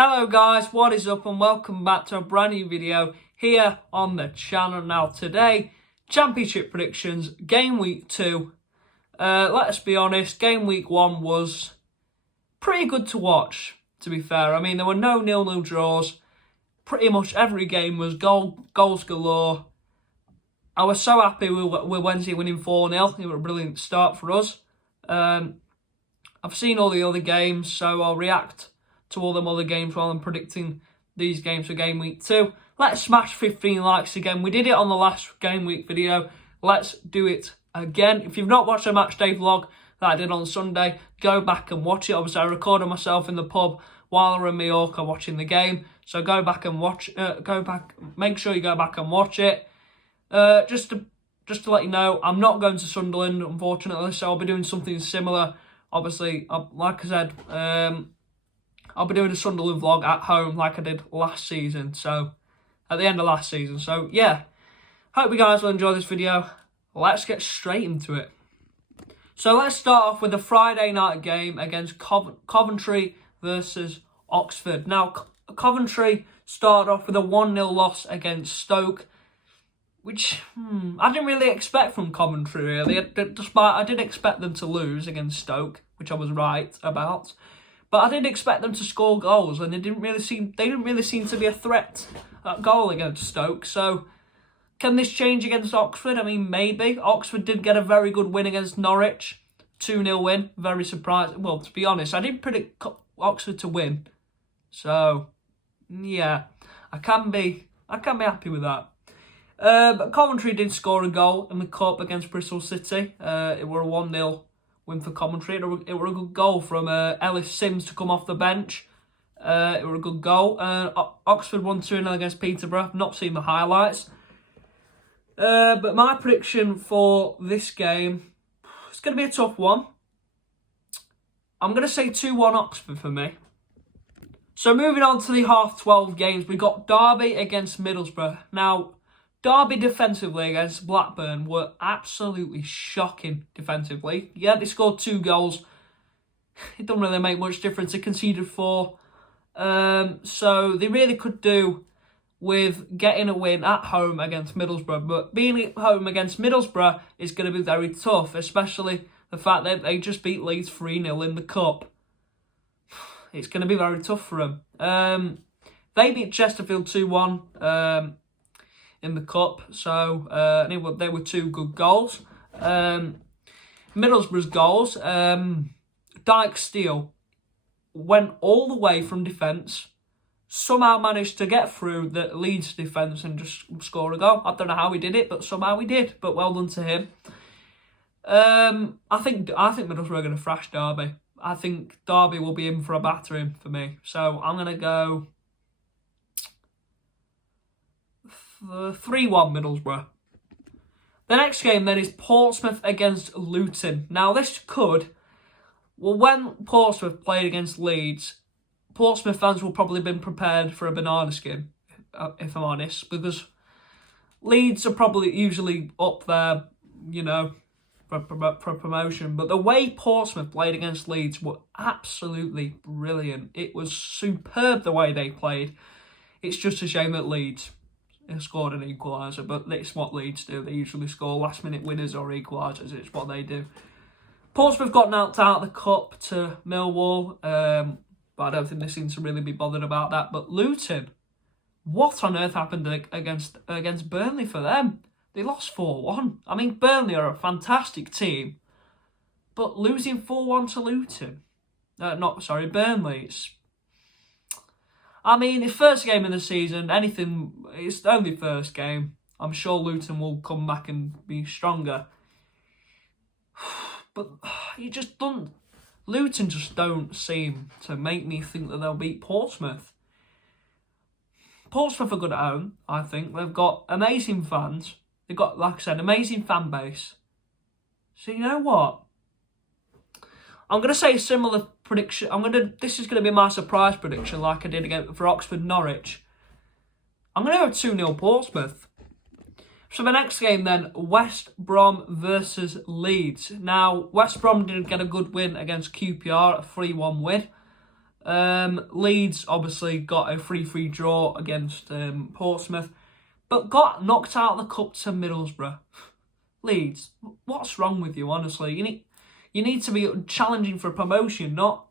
Hello guys, what is up and welcome back to a brand new video here on the channel. Now today, Championship predictions, Game Week 2. Let's be honest, Game Week 1 was pretty good to watch, to be fair. I mean, there were no 0-0 draws. Pretty much every game was goals galore. I was so happy with Wednesday winning 4-0. It was a brilliant start for us. I've seen all the other games, so I'll react to all them other games while I'm predicting these games for Game Week 2. Let's smash 15 likes again. We did it on the last Game Week video. Let's do it again. If you've not watched the match day vlog that I did on Sunday, go back and watch it. Obviously, I recorded myself in the pub while I were in Mallorca watching the game. So go back and watch. Make sure you go back and watch it. Just to let you know, I'm not going to Sunderland, unfortunately. So I'll be doing something similar. Obviously, like I said, I'll be doing a Sunderland vlog at home like I did last season. So, at the end of last season. So, yeah. Hope you guys will enjoy this video. Let's get straight into it. So, let's start off with the Friday night game against Coventry versus Oxford. Now, Coventry started off with a 1-0 loss against Stoke, which I didn't really expect from Coventry, really. Despite I did expect them to lose against Stoke, which I was right about. But I didn't expect them to score goals, and they didn't really seem to be a threat at goal against Stoke. So, can this change against Oxford? I mean, maybe. Oxford did get a very good win against Norwich, 2-0 win. Very surprising. Well, to be honest, I didn't predict Oxford to win. So, yeah, I can be happy with that. But Coventry did score a goal in the cup against Bristol City. It were a 1-0. win for Coventry. It were a good goal from Ellis Sims to come off the bench. It were a good goal. Oxford won 2-0 against Peterborough. I've not seen the highlights. But my prediction for this game, it's going to be a tough one. I'm going to say 2-1 Oxford for me. So moving on to the half-12 games, we got Derby against Middlesbrough. Now, Derby defensively against Blackburn were absolutely shocking defensively. Yeah, they scored 2 goals. It doesn't really make much difference. They conceded 4. So they really could do with getting a win at home against Middlesbrough. But being at home against Middlesbrough is going to be very tough, especially the fact that they just beat Leeds 3-0 in the cup. It's going to be very tough for them. They beat Chesterfield 2-1. In the cup, so they were 2 good goals. Middlesbrough's goals, Dyke Steele went all the way from defence, somehow managed to get through the Leeds defence and just score a goal. I don't know how he did it, but somehow he did. But well done to him. I think Middlesbrough are going to thrash Derby. I think Derby will be in for a battering for me. So I'm going to go 3-1 Middlesbrough. The next game then is Portsmouth against Luton. Now this could, when Portsmouth played against Leeds, Portsmouth fans will probably have been prepared for a banana skin, if I'm honest, because Leeds are probably usually up there, you know, for promotion. But the way Portsmouth played against Leeds were absolutely brilliant. It was superb the way they played. It's just a shame that Leeds scored an equaliser, but it's what Leeds do. They usually score last-minute winners or equalisers. It's what they do. Portsmouth got knocked out of the cup to Millwall, but I don't think they seem to really be bothered about that. But Luton, what on earth happened against Burnley for them? They lost 4-1. I mean, Burnley are a fantastic team, but losing 4-1 to Luton, Burnley, I mean, it's first game of the season, it's only first game. I'm sure Luton will come back and be stronger. But Luton just don't seem to make me think that they'll beat Portsmouth. Portsmouth are good at home, I think. They've got amazing fans. They've got, like I said, amazing fan base. So you know what? I'm going to say a similar prediction. This is going to be my surprise prediction like I did again for Oxford Norwich. I'm going to go 2-0 Portsmouth. So the next game then, West Brom versus Leeds. Now, West Brom did get a good win against QPR, a 3-1 win. Leeds obviously got a 3-3 draw against Portsmouth, but got knocked out of the cup to Middlesbrough. Leeds, what's wrong with you, honestly? You need to be challenging for promotion, not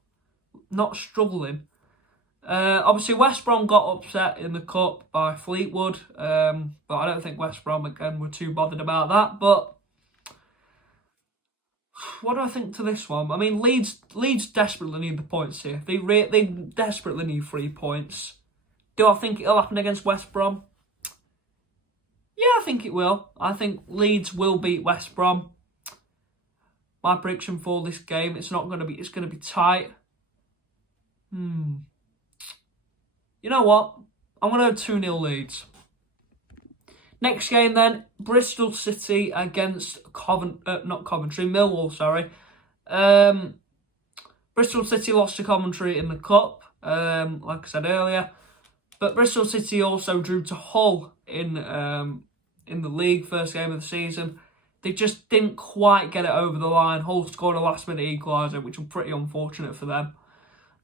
struggling. Obviously, West Brom got upset in the cup by Fleetwood, but I don't think West Brom, again, were too bothered about that. But what do I think to this one? I mean, Leeds desperately need the points here. They desperately need 3 points. Do I think it'll happen against West Brom? Yeah, I think it will. I think Leeds will beat West Brom. My prediction for this game, it's going to be tight. You know what? I'm going to go 2-0 Leeds. Next game then, Bristol City against Millwall, sorry. Bristol City lost to Coventry in the cup, like I said earlier. But Bristol City also drew to Hull in the league, first game of the season. They just didn't quite get it over the line. Hull scored a last-minute equaliser, which was pretty unfortunate for them.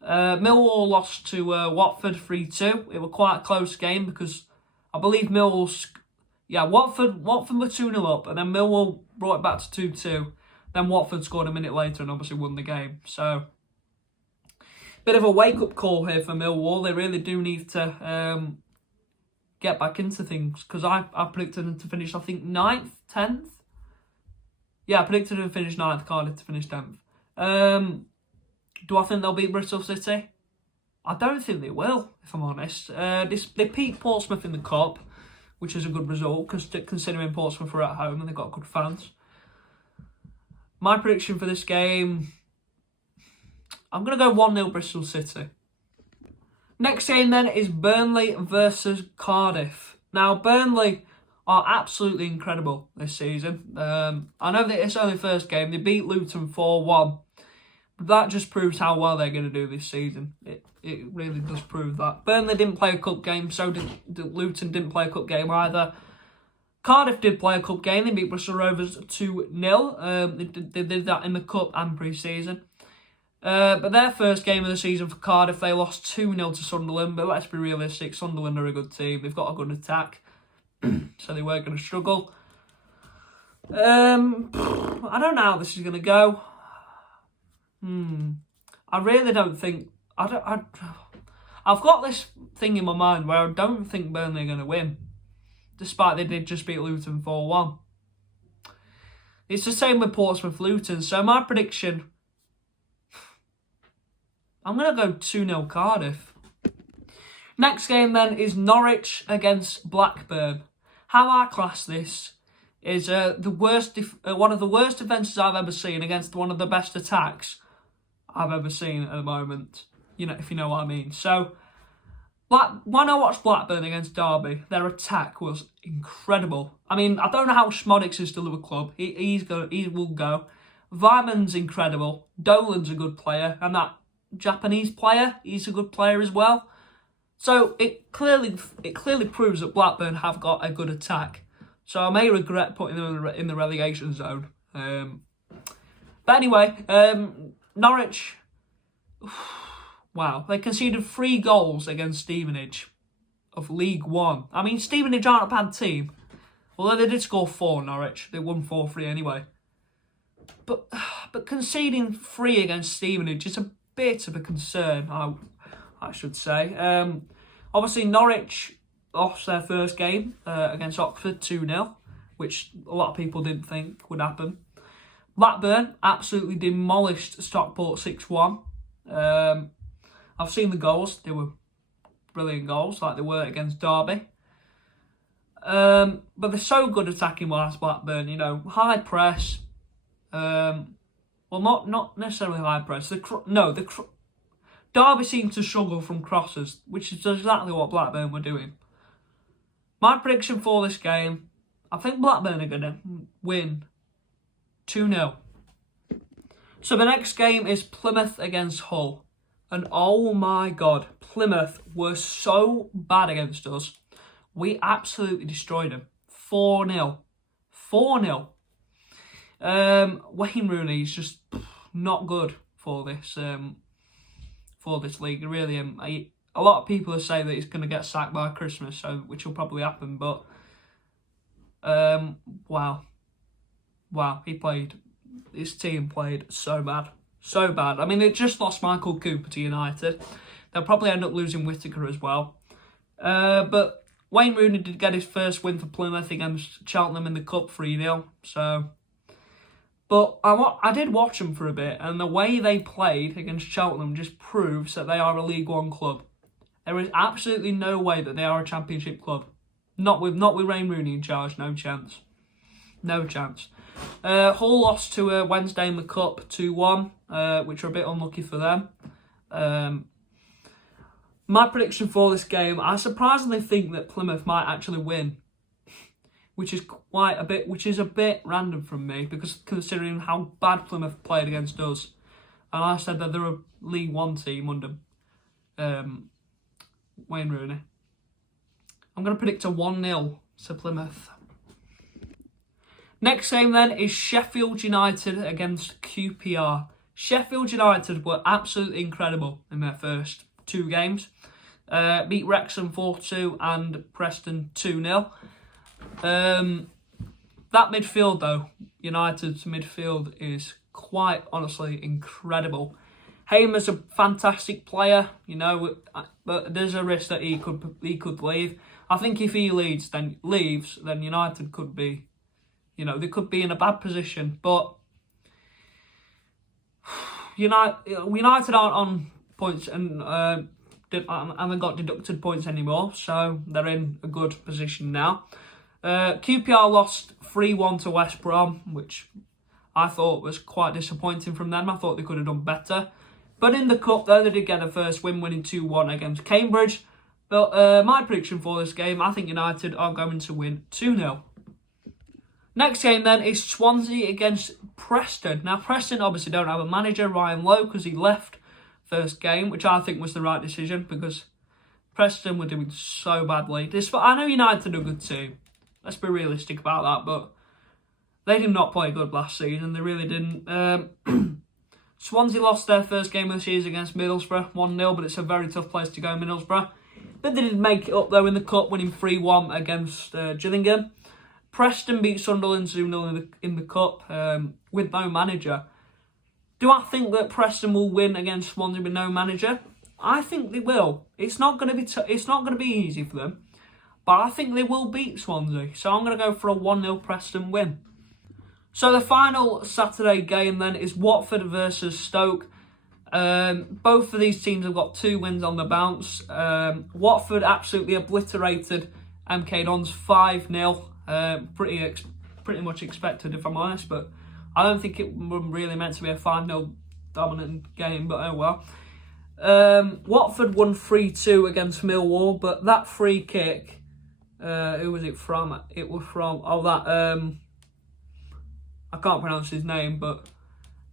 Millwall lost to Watford 3-2. It was quite a close game because I believe Watford were 2-0 up, and then Millwall brought it back to 2-2. Then Watford scored a minute later and obviously won the game. So, bit of a wake-up call here for Millwall. They really do need to get back into things, because I predicted them to finish, I think, 9th, 10th? Yeah, I predicted them to finish 9th, Cardiff to finish 10th. Do I think they'll beat Bristol City? I don't think they will, if I'm honest. They beat Portsmouth in the cup, which is a good result, considering Portsmouth are at home and they've got good fans. My prediction for this game, I'm going to go 1-0 Bristol City. Next game then is Burnley versus Cardiff. Now, Burnley are absolutely incredible this season. I know that it's only first game. They beat Luton 4-1. But that just proves how well they're going to do this season. It really does prove that. Burnley didn't play a cup game, so did Luton didn't play a cup game either. Cardiff did play a cup game. They beat Bristol Rovers 2-0. They did that in the cup and pre-season. But their first game of the season for Cardiff, they lost 2-0 to Sunderland. But let's be realistic, Sunderland are a good team. They've got a good attack, so they weren't going to struggle. I don't know how this is going to go. I really don't think... I've got this thing in my mind where I don't think Burnley are going to win, despite they did just beat Luton 4-1. It's the same with Portsmouth Luton. So my prediction, I'm going to go 2-0 Cardiff. Next game then is Norwich against Blackburn. How I class this is one of the worst defences I've ever seen against one of the best attacks I've ever seen at the moment. You know, if you know what I mean. So, when I watched Blackburn against Derby, their attack was incredible. I mean, I don't know how Schmodix is still at the club. He will go. Vyman's incredible. Dolan's a good player, and that Japanese player, he's a good player as well. So it clearly proves that Blackburn have got a good attack. So I may regret putting them in the relegation zone. But anyway, Norwich, wow, they conceded 3 goals against Stevenage of League One. I mean, Stevenage aren't a bad team. Although they did score 4, Norwich. They won 4-3 anyway. But conceding 3 against Stevenage is a bit of a concern, I should say. Obviously, Norwich lost their first game against Oxford 2-0, which a lot of people didn't think would happen. Blackburn absolutely demolished Stockport 6-1. I've seen the goals. They were brilliant goals, like they were against Derby. But they're so good attacking wise, Blackburn. You know, high press. Well, not necessarily high press. Derby seemed to struggle from crosses, which is exactly what Blackburn were doing. My prediction for this game, I think Blackburn are going to win 2-0. So the next game is Plymouth against Hull. And oh my God, Plymouth were so bad against us. We absolutely destroyed them. 4-0. 4-0. Wayne Rooney is just not good for this for this league. I really am. A lot of people say that he's going to get sacked by Christmas, which will probably happen. But wow, his team played so bad. I mean, they just lost Michael Cooper to United. They'll probably end up losing Whittaker as well. But Wayne Rooney did get his first win for Plymouth against Cheltenham in the Cup 3-0. But I did watch them for a bit, and the way they played against Cheltenham just proves that they are a League One club. There is absolutely no way that they are a Championship club. Not with Wayne Rooney in charge, no chance. Hull lost to Wednesday in the Cup 2-1, which are a bit unlucky for them. My prediction for this game, I surprisingly think that Plymouth might actually win, which is a bit random from me, because considering how bad Plymouth played against us, and I said that they're a League One team under Wayne Rooney. I'm going to predict a 1-0 to Plymouth. Next game then is Sheffield United against QPR. Sheffield United were absolutely incredible in their first 2 games. Beat Wrexham 4-2 and Preston 2-0. That midfield though, United's midfield is quite honestly incredible. Hamer's a fantastic player, but there's a risk that he could leave. I think if he leaves, then United could be, they could be in a bad position. But United aren't on points and haven't got deducted points anymore, so they're in a good position now. QPR lost 3-1 to West Brom, which I thought was quite disappointing from them. I thought they could have done better. But in the Cup, though, they did get a first win, winning 2-1 against Cambridge. But my prediction for this game, I think United are going to win 2-0. Next game, then, is Swansea against Preston. Now, Preston obviously don't have a manager, Ryan Lowe, because he left first game, which I think was the right decision, because Preston were doing so badly. I know United are a good team. Let's be realistic about that, but they did not play good last season. They really didn't. Swansea lost their first game of the season against Middlesbrough, 1-0, but it's a very tough place to go, Middlesbrough. But they did make it up, though, in the Cup, winning 3-1 against Gillingham. Preston beat Sunderland 2-0 in the Cup with no manager. Do I think that Preston will win against Swansea with no manager? I think they will. It's not going to be easy for them, but I think they will beat Swansea. So I'm going to go for a 1-0 Preston win. So the final Saturday game then is Watford versus Stoke. Both of these teams have got 2 wins on the bounce. Watford absolutely obliterated MK Dons 5-0. Pretty much expected, if I'm honest, but I don't think it was really meant to be a 5-0 dominant game, but oh well. Watford won 3-2 against Millwall, but that free kick, who was it from? It was from, I can't pronounce his name, but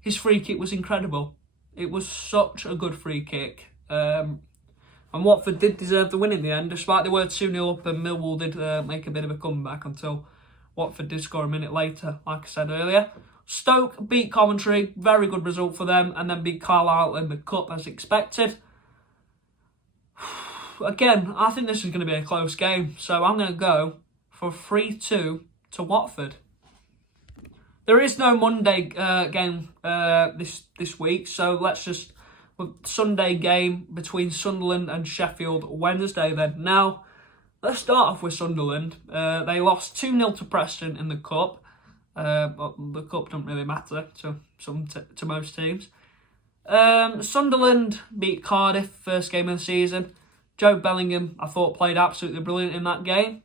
his free kick was incredible. It was such a good free kick. And Watford did deserve the win in the end, despite they were 2-0 up and Millwall did make a bit of a comeback until Watford did score a minute later, like I said earlier. Stoke beat Coventry, very good result for them, and then beat Carlisle in the Cup as expected. Again, I think this is going to be a close game, so I'm going to go for 3-2 to Watford. There is no Monday game this week, so let's just... Sunday game between Sunderland and Sheffield Wednesday then. Now, let's start off with Sunderland. They lost 2-0 to Preston in the Cup. But the Cup doesn't really matter to most teams. Sunderland beat Cardiff, first game of the season. Joe Bellingham, I thought, played absolutely brilliant in that game.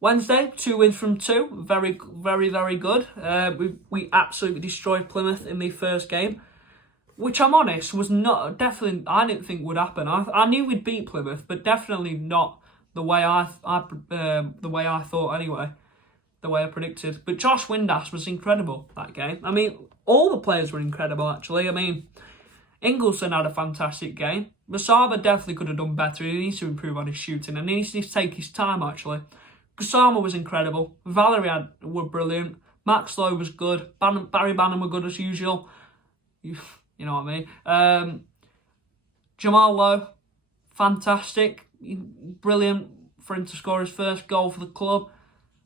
Wednesday, 2 wins from 2. Very, very, very good. We absolutely destroyed Plymouth in the first game, which I'm honest was not definitely. I didn't think would happen. I knew we'd beat Plymouth, but definitely not the way I thought anyway. The way I predicted. But Josh Windass was incredible that game. I mean, all the players were incredible actually. I mean, Ingleson had a fantastic game. Masaba definitely could have done better. He needs to improve on his shooting and he needs to take his time actually. Kusama was incredible. Valerie were brilliant. Max Lowe was good. Barry Bannon were good as usual. You know what I mean? Jamal Lowe, fantastic. Brilliant for him to score his first goal for the club.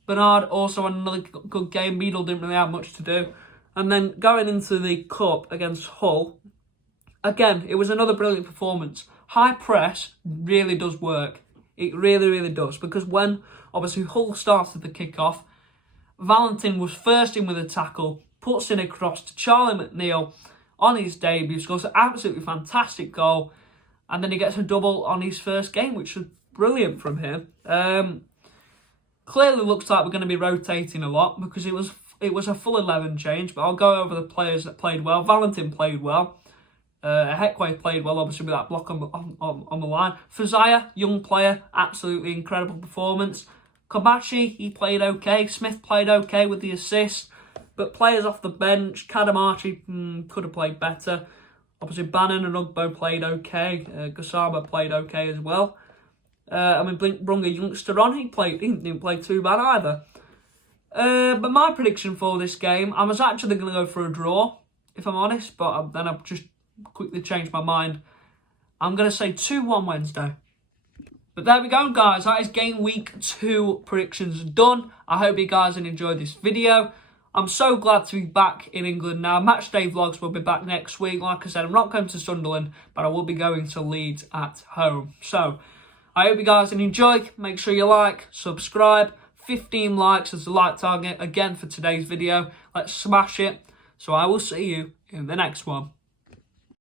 Bernard also had another good game. Beadle didn't really have much to do. And then going into the cup against Hull, again, it was another brilliant performance. High press really does work. It really, really does. Because when, obviously, Hull started the kick-off, Valentin was first in with a tackle, puts in a cross to Charlie McNeil on his debut, scores an absolutely fantastic goal, and then he gets a double on his first game, which was brilliant from him. Clearly looks like we're going to be rotating a lot because it was a full 11 change, but I'll go over the players that played well. Valentin played well. Heckway played well, obviously, with that block on the line. Fazaya, young player, absolutely incredible performance. Kobashi, he played okay. Smith played okay with the assist. But players off the bench, Kadamachi could have played better. Obviously, Bannon and Ugbo played okay. Gassama played okay as well. Brung a youngster on. He didn't play too bad either. But my prediction for this game, I was actually going to go for a draw, if I'm honest. But then I've just quickly changed my mind. I'm going to say 2-1 Wednesday. But there we go, guys. That is game week 2 predictions done. I hope you guys have enjoyed this video. I'm so glad to be back in England now. Matchday vlogs will be back next week. Like I said, I'm not going to Sunderland, but I will be going to Leeds at home. So, I hope you guys enjoy. Make sure you like, subscribe. 15 likes as the like target again for today's video. Let's smash it. So I will see you in the next one.